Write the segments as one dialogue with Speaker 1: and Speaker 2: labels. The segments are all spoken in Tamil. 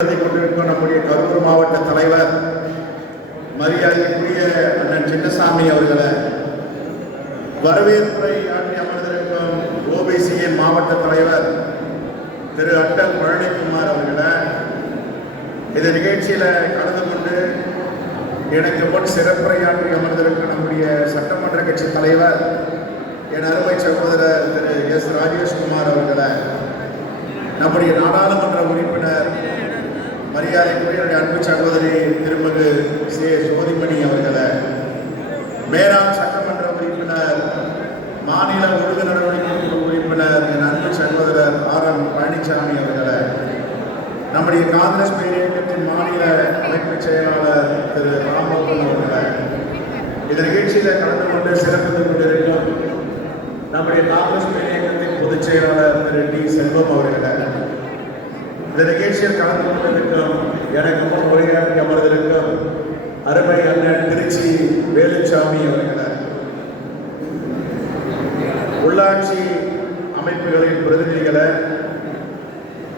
Speaker 1: கொண்டிருக்கும் நம்முடைய கரூர் மாவட்ட தலைவர் மரியாதைக்குரிய அண்ணன் சின்னசாமி அவர்களை வரவேற்புரை ஆற்றி அமர்ந்திருக்கும் ஓபிசியின் மாவட்ட தலைவர் திரு அட்டல் பழனிக்குமார் அவர்களை இந்த நிகழ்ச்சியில் கலந்து கொண்டு எனக்கு முன் சிறப்புரையாற்றி அமர்ந்திருக்கும் நம்முடைய சட்டமன்ற கட்சி தலைவர் என் அருமை சகோதரர் திரு எஸ் ராஜேஷ்குமார் அவர்களை நம்முடைய நாடாளுமன்ற உறுப்பினர் மரியாதைக்குரிய அன்பு சகோதரி திருமதி சே. ஜோதிமணி அவர்களை மேலாண் சட்டமன்ற உறுப்பினர் மாநில ஒழுங்கு நடவடிக்கை குழு உறுப்பினர் என் அன்பு சகோதரர் ஆர். எம். பழனிசாமி அவர்களை நம்முடைய காங்கிரஸ் பேரியக்கத்தின் மாநில அமைப்பு செயலாளர் திரு. ராமமோகன் அவர்களை இந்த நிகழ்ச்சியில் கலந்து கொண்டு சிறப்பித்துக் கொண்டிருக்கும் நம்முடைய காங்கிரஸ் பேரியக்கத்தின் பொதுச் செயலாளர் திரு. டி. செல்வம் அவர்களை இந்த நிகழ்ச்சியில் கலந்து கொண்டிருக்கும் எனக்கு முன் உரையாற்றி அமர்ந்திருக்கும் அருமை அண்ணன் திருச்சி வேலுச்சாமி அவர்களை. உள்ளாட்சி அமைப்புகளின் பிரதிநிதிகளை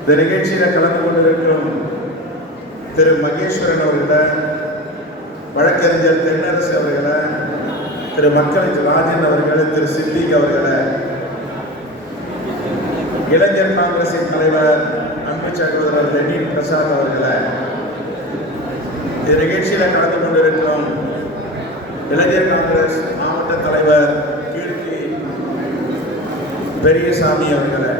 Speaker 1: இந்த நிகழ்ச்சியில் கலந்து கொண்டிருக்கும் திரு மகேஸ்வரன் அவர்களை வழக்கறிஞர் தென்னரசு அவர்களை திரு மக்கள் ராஜன் அவர்களை திரு சித்திக் அவர்களை இளைஞர் காங்கிரசின் தலைவர் அன்பு சகோதரர் லெனின் பிரசாத் அவர்களை இந்த நிகழ்ச்சியில் கலந்து கொண்டிருக்கும் இளைஞர் காங்கிரஸ் மாவட்ட தலைவர் கீர்த்தி பெரியசாமி அவர்களை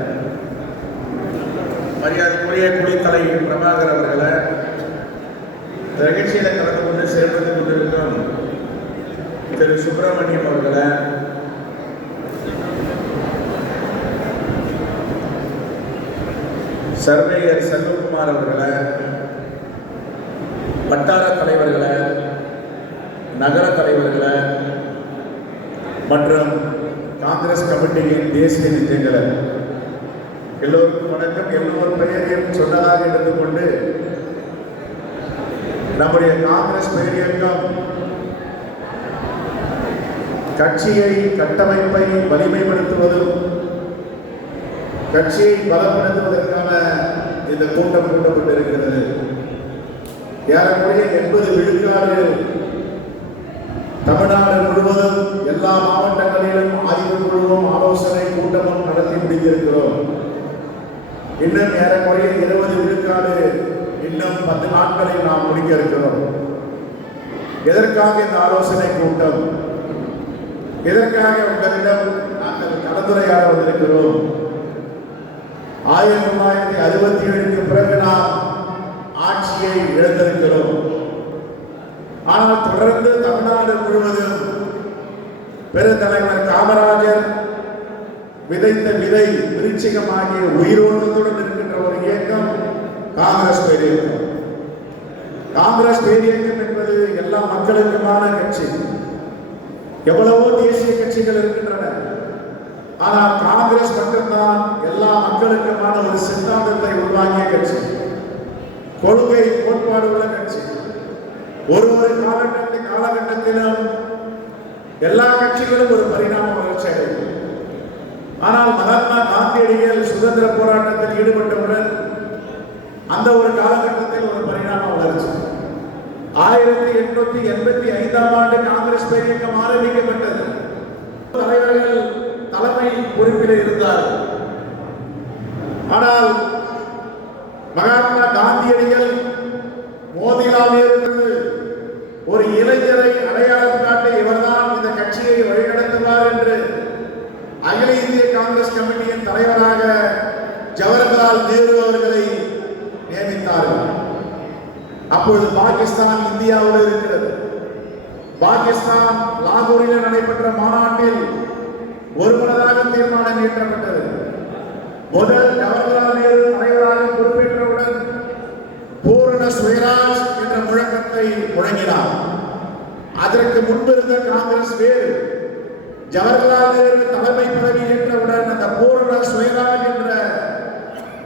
Speaker 1: மரியாதைக்குரிய குடித்தலை பிரபாகர் அவர்களை இந்த நிகழ்ச்சியில் கலந்து கொண்டு சிறப்பித்துக் கொண்டிருக்கும் திரு சுப்பிரமணியம் அவர்களை சர்வேயர் செல்வகுமார் அவர்களை வட்டார தலைவர்களை நகர தலைவர்களை மற்றும் காங்கிரஸ் கமிட்டியின் தேசிய நிதியங்களை எல்லோருக்கும் வணக்கம். எல்லோரும் பெயரையும் சொன்னதாக எடுத்துக்கொண்டு நம்முடைய காங்கிரஸ் பேரியக்கம் கட்சியை கட்டமைப்பை வலிமைப்படுத்துவதும் கட்சியை பலப்படுத்துவதற்கான இந்த கூட்டம் கூட்டப்பட்டிருக்கிறது. ஏறக்குறைய எண்பது விழுக்காடு தமிழ்நாடு முழுவதும் எல்லா மாவட்டங்களிலும் ஆய்வு குழுவும் ஆலோசனை கூட்டமும் நடத்தி முடித்திருக்கிறோம். இன்னும் ஏறக்குறைய இருபது விழுக்காடு இன்னும் பத்து நாட்களில் நாம் முடிக்க இருக்கிறோம். எதற்காக இந்த ஆலோசனை கூட்டம்? எதற்காக உங்களிடம் நாங்கள் கலந்துரையாட வந்திருக்கிறோம்? ஆயிரத்தி தொள்ளாயிரத்தி அறுபத்தி ஏழுக்கு பிறகு நாம் ஆட்சியை இழந்திருக்கிறோம். ஆனால் தொடர்ந்து தமிழ்நாடு முழுவதும் பெருந்தலைவர் காமராஜர் விதைத்த விதை விருச்சிகமாகிய உயிரோட்டத்துடன் இருக்கின்ற ஒரு இயக்கம் காங்கிரஸ் பேரியக்கம் காங்கிரஸ் பேரியக்கம் என்பது எல்லா மக்களுக்குமான கட்சி. எவ்வளவோ தேசிய கட்சிகள் இருக்கின்றன. ஆனால் காங்கிரஸ் மட்டும்தான் எல்லா மக்களுக்குமான ஒரு சித்தாந்தத்தை உருவாக்கிய கட்சி. கொள்கை கோட்பாடு உள்ள கட்சி. ஒரு ஒரு காலகட்டத்தின் காலகட்டத்திலும் எல்லா கட்சிகளும் ஒரு பரிணாம வளர்ச்சி அடையும் ஆனால் மகாத்மா காந்தியடிகள் சுதந்திர போராட்டத்தில் ஈடுபட்டவுடன் அந்த ஒரு காலகட்டத்தில் ஒரு பரிணாம வளர்ச்சி. ஆயிரத்தி எட்நூத்தி எண்பத்தி ஐந்தாம் ஆண்டு காங்கிரஸ் பேரியக்கம் ஆரம்பிக்கப்பட்டது. தலைவர்கள் பொறுப்பிலே இருந்தார்கள் ஆனால் மகாத்மா காந்தியடிகள் மோதிலால் இருந்து ஒரு இளைஞரை அடையாளம் காட்டி இவர்தான் இந்த கட்சியை வழிநடத்துவார் என்று அகில இந்திய காங்கிரஸ் கமிட்டியின் தலைவராக ஜவஹர்லால் நேரு அவர்களை நியமித்தார்கள். அப்பொழுது பாகிஸ்தான் இந்தியாவோடு இருக்கிறது. பாகிஸ்தான் லாகூரில் நடைபெற்ற மாநாட்டில் ஒருமனதாக தீர்மானம் இயற்றப்பட்டது. முதல் ஜவஹர்லால் நேரு தலைவராக பொறுப்பேற்றவுடன் பூரண சுயராஜ் என்ற முழக்கத்தை முழங்கினார். அதற்கு முன்பிருந்த காங்கிரஸ் வேறு. ஜவஹர்லால் நேரு தலைமை பதவி ஏற்றவுடன் அந்த பூரண சுயராஜ் என்ற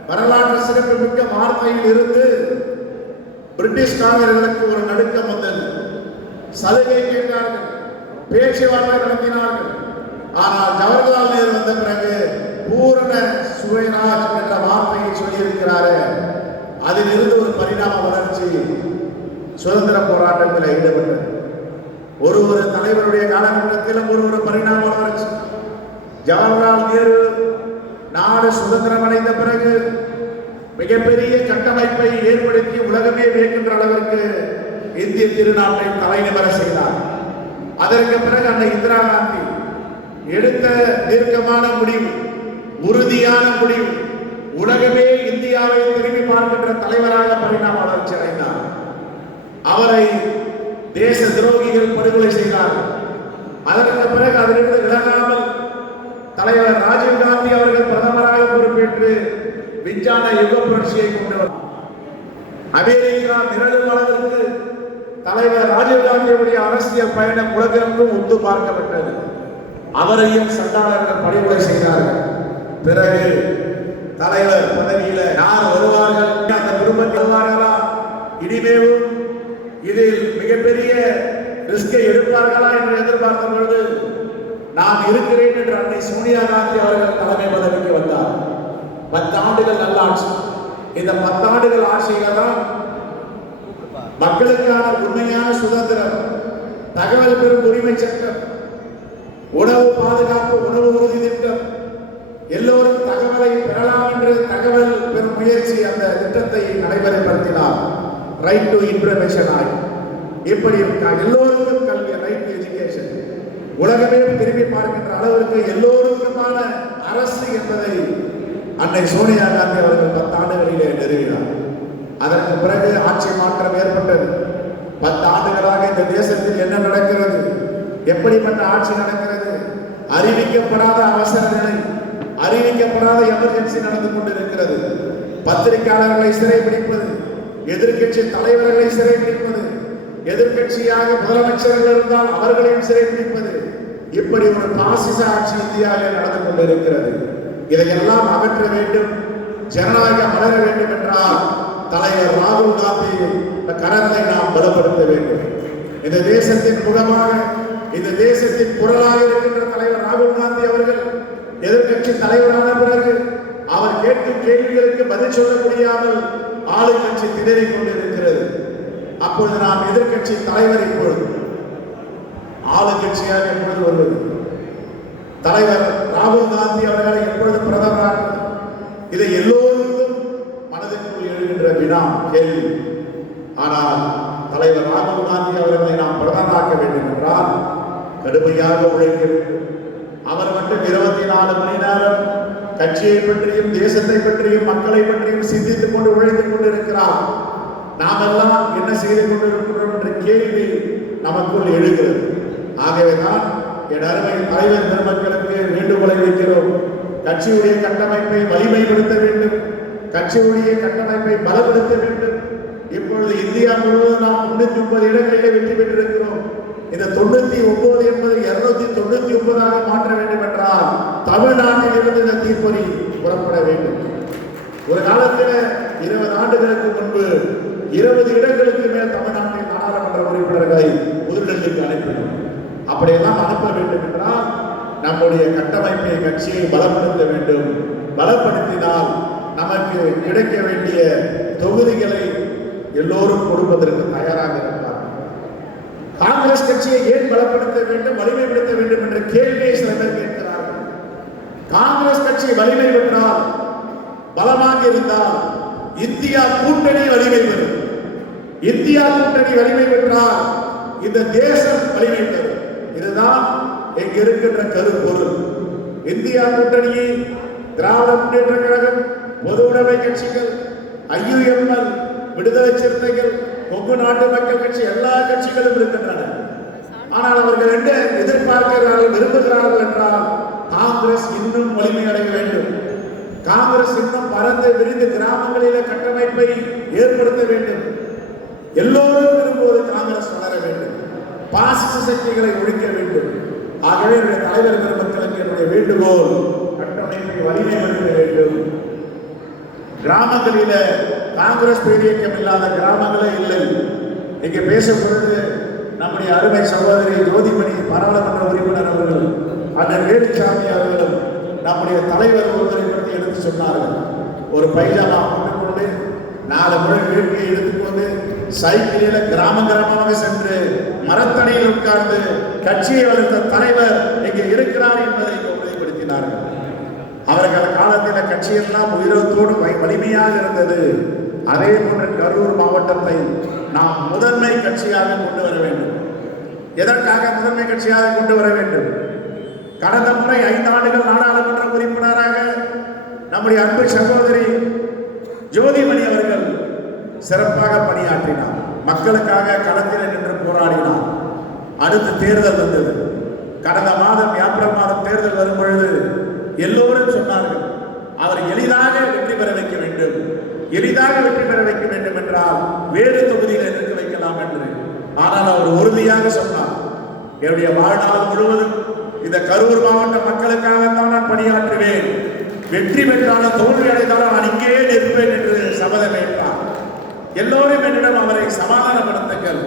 Speaker 1: வரலாற்று சிறப்புமிக்க வார்த்தையில் இருந்து பிரிட்டிஷ்காரர்களுக்கு ஒரு நடுக்கம் வந்தது. சலுகை கேட்டார்கள் பேச்சுவார்த்தை நடத்தினார்கள். ஆனால் ஜவஹர்லால் நேரு வந்த பிறகு பூரண சுயராஜ் என்ற வார்த்தையை சொல்லியிருக்கிறாரு. அதிலிருந்து ஒரு பரிணாம வளர்ச்சி சுதந்திர போராட்டத்தில் ஈடுபட்டது. ஒரு ஒரு தலைவருடைய காலகட்டத்திலும் ஒரு ஒரு பரிணாம வளர்ச்சி. ஜவஹர்லால் நேரு நாடு சுதந்திரம் அடைந்த பிறகு மிகப்பெரிய கட்டமைப்பை ஏற்படுத்தி உலகமே வியக்கின்ற அளவிற்கு இந்திய திருநாட்டை தலைநிவர செய்தார். அதற்கு பிறகு அந்த இந்திரா காந்தி எடுத்த தீர்க்கமான முடிவு உறுதியான முடிவு உலகமே இந்தியாவை திரும்பி பார்க்கின்ற தலைவராக பரிணாம வளர்ச்சி அடைந்தார். அவரை தேச துரோகிகள் படுகொலை செய்தார்கள். அதற்கு பிறகு அதிலிருந்து விலகாமல் தலைவர் ராஜீவ் காந்தி அவர்கள் பிரதமராக பொறுப்பேற்று விஞ்ஞான யுக புரட்சியை கொண்டவர் அமெரிக்கா நிரழும் அளவிற்கு தலைவர் ராஜீவ் காந்தியுடைய அரசியல் பயணம் உலகெங்கும் ஒத்து பார்க்கப்பட்டது. அவரையும் சண்டாளர்கள் படிமுறை செய்தார்கள். பிறகு தலைவர் பதவியில யார் வருவார்கள்? அந்த குடும்பத்தில் வருவார்களா? இனிமேலும் இதில் மிகப்பெரிய ரிஸ்கை எடுப்பார்களா என்று எதிர்பார்த்த பொழுது நான் இருக்கிறேன் என்று அன்னை சோனியா காந்தி அவர்கள் தலைமை பதவிக்கு வந்தார். பத்தாண்டுகள் நல்ல ஆட்சி இந்த பத்தாண்டுகள் ஆட்சியில தான் மக்களுக்கான உண்மையான சுதந்திரம் தகவல் பெறும் உரிமை சட்டம் உணவு பாதுகாப்பு உணவு உறுதி திட்டம். எல்லோரும் தகவலை பெறலாம் என்று தகவல் பெறும் முயற்சி அந்த திட்டத்தை நடைமுறைப்படுத்தினார். ரைட் டு இன்ஃபர்மேஷன் ஆய் இப்படி க- எல்லோருக்கும் கல்வி ரைட் டு எஜுகேஷன் உலகமே திரும்பி பார்க்கின்ற அளவிற்கு எல்லோருக்குமான அரசு என்பதை அன்னை சோனியா காந்தி அவர்கள் பத்தாண்டுகளிலே நிறுவினார். அதற்கு பிறகு ஆட்சி மாற்றம் ஏற்பட்டது. பத்து ஆண்டுகளாக இந்த தேசத்தில் என்ன நடக்கிறது? எப்படிப்பட்ட ஆட்சி நடக்கிறது? அறிவிக்கப்படாத அவசர நிலை அறிவிக்கப்படாத எமர்ஜென்சி நடந்து கொண்டிருக்கிறது. பத்திரிகையாளர்களை சிறைபிடிப்பது எதிர்க்கட்சி தலைவர்களை சிறைபிடிப்பது எதிர்க்கட்சியாக முதலமைச்சர்கள் இருந்தால் அவர்களையும் சிறைபிடிப்பது. இப்படி ஒரு பாசிச ஆட்சி இந்தியாவில் நடந்து கொண்டிருக்கிறது. இதையெல்லாம் அகற்ற வேண்டும் ஜனநாயகம் வளர வேண்டும் என்றால் தலைவர் ராகுல் காந்தி கரத்தை நாம் பலப்படுத்த வேண்டும். இந்த தேசத்தின் மூலமாக இந்த தேசத்தின் குரலாக இருக்கின்ற தலைவர் ராகுல் காந்தி அவர்கள் எதிர்க்கட்சி தலைவரான பிறகு அவர் கேட்கும் கேள்விகளுக்கு பதில் சொல்ல முடியாமல் ஆளுங்கட்சி திணறிக் கொண்டிருக்கிறது. அப்பொழுது நாம் எதிர்க்கட்சி தலைவர் இப்பொழுது ஆளுங்கட்சியாக எப்பொழுது வருவது. தலைவர் ராகுல் காந்தி அவர்களை எப்பொழுது பிரதமராக இதை எல்லோருக்கும் மனதிற்குள் எழுகின்ற வினா கேள்வி. ஆனால் தலைவர் ராகுல் காந்தி அவர்களை நாம் பிரதமராக்க வேண்டும் என்றால் கடுமையாக உழைக்க வேண்டும். அவர் மட்டும் இருபத்தி நாலு மணி நேரம் கட்சியை பற்றியும் தேசத்தை பற்றியும் மக்களை பற்றியும் சிந்தித்துக் கொண்டு உழைத்துக் கொண்டிருக்கிறார். நாமெல்லாம் என்ன செய்து கொண்டிருக்கிறோம் என்ற கேள்வி நமக்குள் எழுகிறது. ஆகவேதான் என் அருமை தலைவர் பெருமக்களுக்கு வேண்டுகோளை வைக்கிறோம். கட்சியுடைய கட்டமைப்பை வலிமைப்படுத்த வேண்டும். கட்சியுடைய கட்டமைப்பை பலப்படுத்த வேண்டும். இப்பொழுது இந்தியா முழுவதும் நாம் முன்னூத்தி முப்பது இடங்களிலே வெற்றி பெற்றிருக்கிறோம். இந்த தொண்ணூத்தி ஒன்பது என்பது இருநூத்தி தொண்ணூத்தி ஒன்பதாக மாற்ற வேண்டும் என்றால் தமிழ்நாட்டில் இருந்து இந்த தீப்பொறி புறப்பட வேண்டும். ஒரு காலத்தில் இருபது ஆண்டுகளுக்கு முன்பு இருபது இடங்களுக்கு மேல் தமிழ்நாட்டில் நாடாளுமன்ற உறுப்பினர்களை புதுடெல்லிக்கு அனுப்பினோம். அப்படியெல்லாம் அனுப்ப வேண்டும் என்றால் நம்முடைய கட்டமைப்பை கட்சியை பலப்படுத்த வேண்டும். பலப்படுத்தினால் நமக்கு கிடைக்க வேண்டிய தொகுதிகளை எல்லோரும் கொடுப்பதற்கு தயாராக இருப்பார் காங்கிரஸ் கட்சியை ஏன் பலப்படுத்த வேண்டும் வலிமைப்படுத்த வேண்டும் என்ற கேள்வியை சில பேர் கேட்கிறார்கள். காங்கிரஸ் கட்சி வலிமை பெற்றால் பலமாக இருந்தால் இந்தியா கூட்டணி வலிமை பெறும். இந்தியா கூட்டணி வலிமை பெற்றால் இந்த தேசம் வலிமை பெறும். இதுதான் இங்கு இருக்கின்ற கருப்பொருள். இந்தியா கூட்டணியை திராவிட முன்னேற்ற கழகம் பொது உடைமை கட்சிகள் ஐயுஎம்எல் விடுதலை சிறுத்தைகள் கொங்கு நாட்டு மக்கள் கட்சி எல்லா கட்சிகளும் இருக்கின்றன. ஆனால் அவர்கள் என்ன எதிர்பார்க்கிறார்கள் விரும்புகிறார்கள் என்றால் காங்கிரஸ் இன்னும் வலிமை அடைய வேண்டும். காங்கிரஸ் இன்னும் பறந்து விரிந்து கிராமங்களில கட்டமைப்பை ஏற்படுத்த வேண்டும். எல்லோரும் விரும்புவது காங்கிரஸ் வளர வேண்டும். பாசிச சக்திகளை ஒழிக்க வேண்டும். ஆகவே என்னுடைய தலைவர் பெருமக்களுக்கு என்னுடைய வேண்டுகோள் கட்டமைப்பை வலிமைப்படுத்த வேண்டும். கிராமங்களில காங்கிரஸ் பேரியக்கம் இல்லாத கிராமங்களே இல்லை. இங்கே பேசும் நம்முடைய அருமை சகோதரி ஜோதிமணி பாராளுமன்ற உறுப்பினர் அவர்கள் அண்ணன் வேலுச்சாமி அவர்களும் நம்முடைய தலைவர் ஒருவரை பற்றி எடுத்து சொன்னார்கள். ஒரு பைஜாமா போட்டுக்கொண்டு நாலு முறை வேட்கையை எடுத்துக்கொண்டு சைக்கிளில் கிராம கிராமமாக சென்று மரத்தடியில் உட்கார்ந்து கட்சியை வளர்த்த தலைவர் இங்கே இருக்கிறார் என்பதை உறுதிப்படுத்தினார்கள் அவர்கள் காலத்தில் கட்சியெல்லாம் உயிரத்தோடு வலிமையாக இருந்தது. அதே போன்று கரூர் மாவட்டத்தை நாம் முதன்மை கட்சியாக கொண்டு வர வேண்டும். எதற்காக முதன்மை கட்சியாக கொண்டு வர வேண்டும்? கடந்த முறை ஐந்து ஆண்டுகள் நாடாளுமன்ற உறுப்பினராக நம்முடைய அன்பு சகோதரி ஜோதிமணி அவர்கள் சிறப்பாக பணியாற்றினார். மக்களுக்காக களத்தில் நின்று போராடினார். அடுத்து தேர்தல் வந்தது. கடந்த மாதம் ஏப்ரல் மாதம் தேர்தல் வரும் பொழுது எல்லோரும் சொன்னார்கள் அவர் எளிதாக வெற்றி பெற வைக்க வேண்டும். எளிதாக வெற்றி பெற வைக்க வேண்டும் என்றால் வேறு தொகுதியில் நிற்க வைக்கலாம் என்று. ஆனால் அவர் உறுதியாக சொன்னார் என்னுடைய வாழ்நாள் முழுவதும் இந்த கரூர் மாவட்ட மக்களுக்காகத்தான் நான் பணியாற்றுவேன். வெற்றி பெற்றாலும் தோல்வி அடைந்தாலும் நான் இங்கேயே நிற்பேன் என்று சபதம் ஏற்றார். எல்லோரும் என்னிடம் அவரை சமாதானப்படுத்துங்கள்.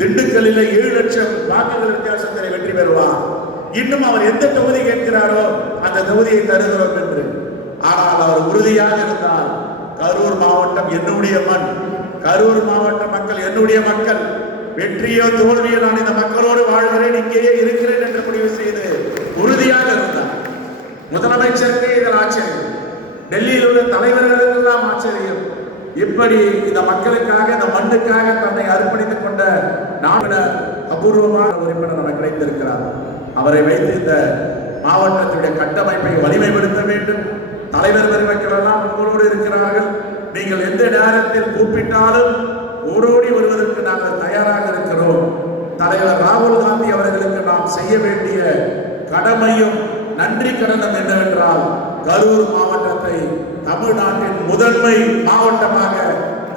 Speaker 1: திண்டுக்கல்லில் ஏழு லட்சம் வாக்குகள் வித்தியாசத்தில் வெற்றி பெறுவார். இன்னும் அவர் எந்த தொகுதி கேட்கிறாரோ அந்த தொகுதியை தருகிறோம் என்று. ஆனால் அவர் உறுதியாக இருந்தார். கரூர் மாவட்டம் என்னுடைய மண். கரூர் மாவட்ட மக்கள் என்னுடைய மக்கள். வெற்றியோ தோல்வியோ நான் இந்த மக்களோடு வாழ்கிறேன் இங்கேயே இருக்கிறேன் என்று முடிவு செய்து உறுதியாக இருந்தார். முதலமைச்சருக்கு இதில் ஆச்சரியம். டெல்லியில் உள்ள தலைவர்களுக்கெல்லாம் ஆச்சரியம். இப்படி இந்த மக்களுக்காக இந்த மண்ணுக்காக தன்னை அர்ப்பணித்துக் கொண்ட நாட அபூர்வமான உறுப்பினர் நமக்கு கிடைத்திருக்கிறார். அவரை வைத்து இந்த மாவட்டத்துடைய கட்டமைப்பை வலிமைப்படுத்த வேண்டும். தலைவர் பெருமக்கள் எல்லாம் உங்களோடு இருக்கிறார்கள். நீங்கள் எந்த நேரத்தில் கூப்பிட்டாலும் ஓடோடி வருவதற்கு நாங்கள் தயாராக இருக்கிறோம். தலைவர் ராகுல் காந்தி அவர்களுக்கு நாம் செய்ய வேண்டிய கடமையும் நன்றி கடனும் என்னவென்றால் கரூர் மாவட்டத்தை தமிழ்நாட்டின் முதன்மை மாவட்டமாக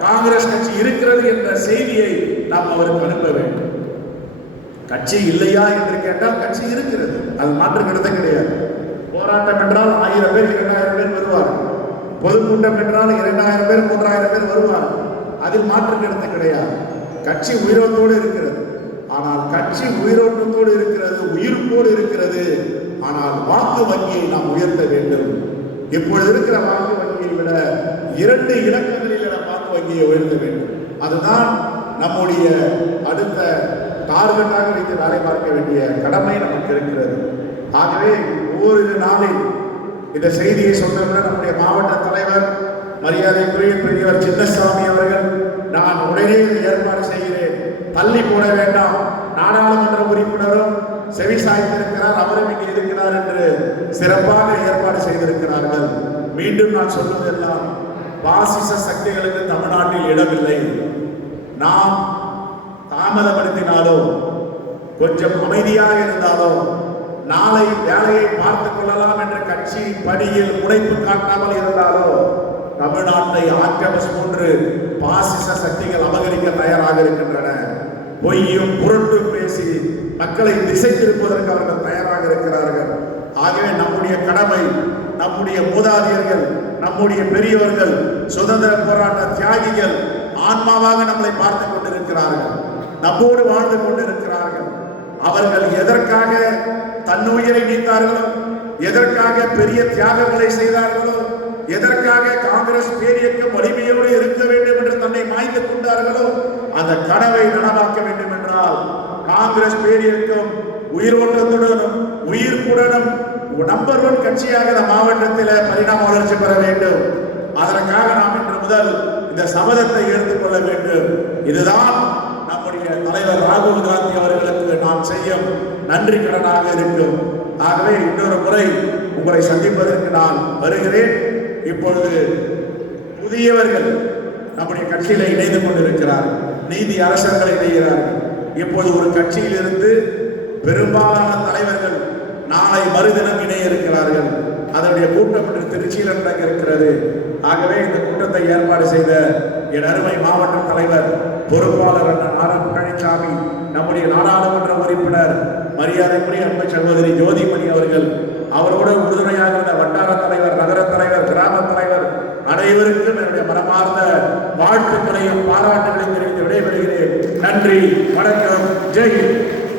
Speaker 1: காங்கிரஸ் கட்சி இருக்கிறது என்ற செய்தியை நாம் அவருக்கு அனுப்ப வேண்டும். கட்சி இல்லையா என்று கேட்டால் கட்சி இருக்கிறது. அது மாற்று கருத்து கிடையாது. போராட்டம் என்றால் ஆயிரம் பேர் இரண்டாயிரம் பேர் வருவார். பொதுக்கூட்டம் என்றால் இரண்டாயிரம் பேர் மூன்றாயிரம் பேர் வருவார். அதில் மாற்று கருத்து கிடையாது. கட்சி உயிரோட்டோடு இருக்கிறது. ஆனால் கட்சி உயிரோட்டத்தோடு இருக்கிறது உயிர்ப்போடு இருக்கிறது. ஆனால் வாக்கு வங்கியை நாம் உயர்த்த வேண்டும். இப்பொழுது இருக்கிற வாக்கு வங்கியை விட இரண்டு இலக்கங்களில் வாக்கு வங்கியை உயர்த்த வேண்டும். அதுதான் நம்முடைய அடுத்த டார்கெட்டாக வைத்து வேலை பார்க்க வேண்டிய கடமை நமக்கு இருக்கிறது. ஆகவே ஒவ்வொரு நாளில் இந்த செய்தியை சொன்னவுடன் நம்முடைய மாவட்ட தலைவர் மரியாதைக்குரிய பெரியவர் சின்னசாமி அவர்கள் நான் உடனே ஏற்பாடு செய்கிறேன். தள்ளி போட வேண்டாம். நாடாளுமன்ற உறுப்பினரும் செவி சாய்த்திருக்கிறார் அவரும் இங்கே இருக்கிறார் என்று சிறப்பாக ஏற்பாடு செய்திருக்கிறார்கள். மீண்டும் நான் சொல்வதெல்லாம் பாசிச சக்திகளுக்கு தமிழ்நாட்டில் இடமில்லை. நாம் தாமதப்படுத்தினாலோ கொஞ்சம் அமைதியாக இருந்தாலோ நாளை வேலையை பார்த்துக் கொள்ளலாம் என்ற கட்சி பணியில் உடைப்பு காட்டாமல் இருந்தாலோ தமிழ்நாட்டை ஆக்கிரமிச்சு போன்று பாசிச சக்திகள் அபகரிக்க தயாராக இருக்கின்றன. பொய்யும் புரட்டும் பேசி மக்களை திசை திருப்புவதற்கு அவர்கள் தயாராக இருக்கிறார்கள். ஆகவே நம்முடைய கடமை நம்முடைய மூதாதையர்கள் நம்முடைய பெரியவர்கள் சுதந்திர போராட்ட தியாகிகள் ஆன்மாவாக நம்மளை பார்த்து கொண்டிருக்கிறார்கள். நம்மோடு வாழ்ந்து கொண்டிருக்கிறார்கள். அவர்கள் எதற்காக தன்னுயிரை நீத்தார்களோ எதற்காக பெரிய தியாகங்களை செய்தார்களோ எதற்காக காங்கிரஸ் பேரியக்கம் வலிமையோடு இருக்க வேண்டும் என்று தன்னை மாய்ந்து கொண்டார்களோ அந்த கனவை நனவாக்க வேண்டும் என்றால் காங்கிரஸ் பேரியக்கம் உயிரோட்டத்துடனும் உயிர்ப்புடனும் நம்பர் ஒன் கட்சியாக இந்த மாவட்டத்தில் பரிணாம வளர்ச்சி பெற வேண்டும். அதற்காக நாம் இன்று முதல் இந்த சபதத்தை எடுத்துக்கொள்ள வேண்டும். இதுதான் நம்முடைய தலைவர் ராகுல் காந்தி அவர்களுக்கு நாம் செய்யும் நன்றி கடனாக இருக்கும். ஆகவே இன்னொரு முறை உங்களை சந்திப்பதற்கு நான் வருகிறேன். இப்பொழுது புதியவர்கள் நம்முடைய கட்சியில இணைந்து கொண்டிருக்கிறார். நீதி அரசர்கள் இணைகிறார்கள். இப்போது ஒரு கட்சியிலிருந்து பெரும்பாலான தலைவர்கள் நாளை மறுதினம் இணைய இருக்கிறார்கள். அதனுடைய கூட்டம் இன்று திருச்சியில் நடக்க இருக்கிறது ஆகவே இந்த கூட்டத்தை ஏற்பாடு செய்த என் அருமை மாவட்ட தலைவர் பொறுப்பாளர் அண்ணன் ஆர் பழனிசாமி நம்முடைய நாடாளுமன்ற உறுப்பினர் மரியாதைக்குரிய அன்பு சகோதரி ஜோதிமணி அவர்கள் அவரோட உறுதுணையாக இருந்த வட்டார தலைவர்